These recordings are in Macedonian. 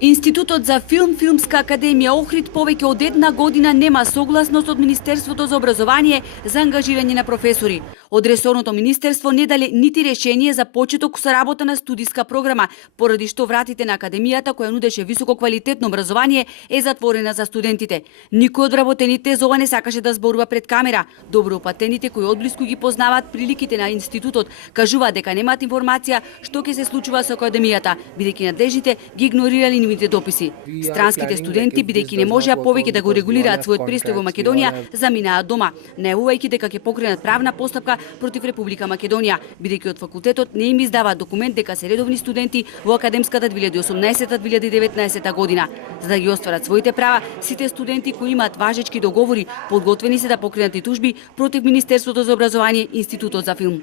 Институтот за филм, Филмска академија Охрид повеќе од една година нема согласност од Министерството за образование за ангажирање на професори. Од ресорното министерство не дале нити решение за почеток со работа на студиска програма, поради што вратите на академијата која нудеше високо квалитетно образование е затворена за студентите. Никој од вработените за ова не сакаше да зборува пред камера. Добро упатените кои одблиску ги познаваат приликите на институтот кажуваат дека немаат информација што ќе се случува со академијата, бидејќи надлежните ги игнорирали нивните дописи. Странските студенти, бидејќи не можеа повеќе да го регулираат својот престој во Македонија, заминаат дома, најавувајќи дека ќе покренат правна постапка против Република Македонија, бидејќи од факултетот не им издаваат документ дека се редовни студенти во академската 2018-2019 година. За да ги остварат своите права, сите студенти кои имаат важечки договори подготвени се да покренат и тужби против Министерството за образование и Институтот за филм.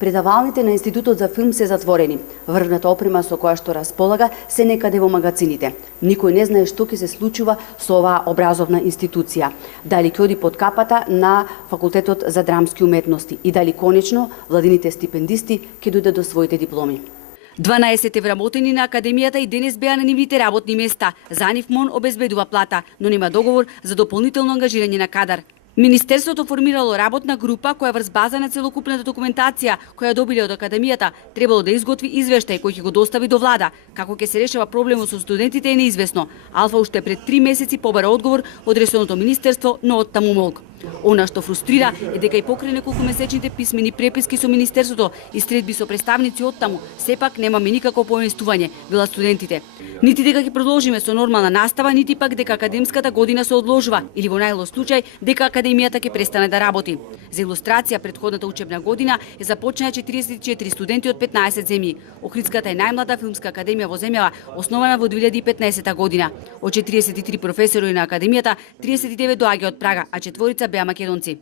Предавалните на Институтот за филм се затворени. Врвната опрема со која што располага се некаде во магазините. Никој не знае што ќе се случува со оваа образовна институција. Дали ќе оди под капата на Факултетот за драмски уметности и дали конечно владините стипендисти ќе дојдат до своите дипломи. 12 вработени на академијата и денес беа на нивните работни места. За нив МОН обезбедува плата, но нема договор за дополнително ангажирање на кадар. Министерството формирало работна група која врз база на целокупната документација која добиле од академијата требало да изготви извештај кој ќе го достави до влада. Како ќе се решава проблемот со студентите е неизвестно. Алфа уште пред 3 месеци побара одговор од ресорното министерство, но оттаму молк. Она што фрустрира е дека и покрај неколку месечните писмени преписки со министерството и средби со представници оттаму, сепак немаме никако поеместување, велат студентите. Нити дека ќе продолжиме со нормална настава, нити пак дека академската година се одложува или во најлош случај дека академијата ќе престане да работи. За илустрација, претходната учебна година е започнаа 44 студенти од 15 земји. Охридската е најмлада филмска академија во земјава, основана во 2015 година. Од 43 професори на академијата, 39 доаѓа од Прага, а 4 беа македонци.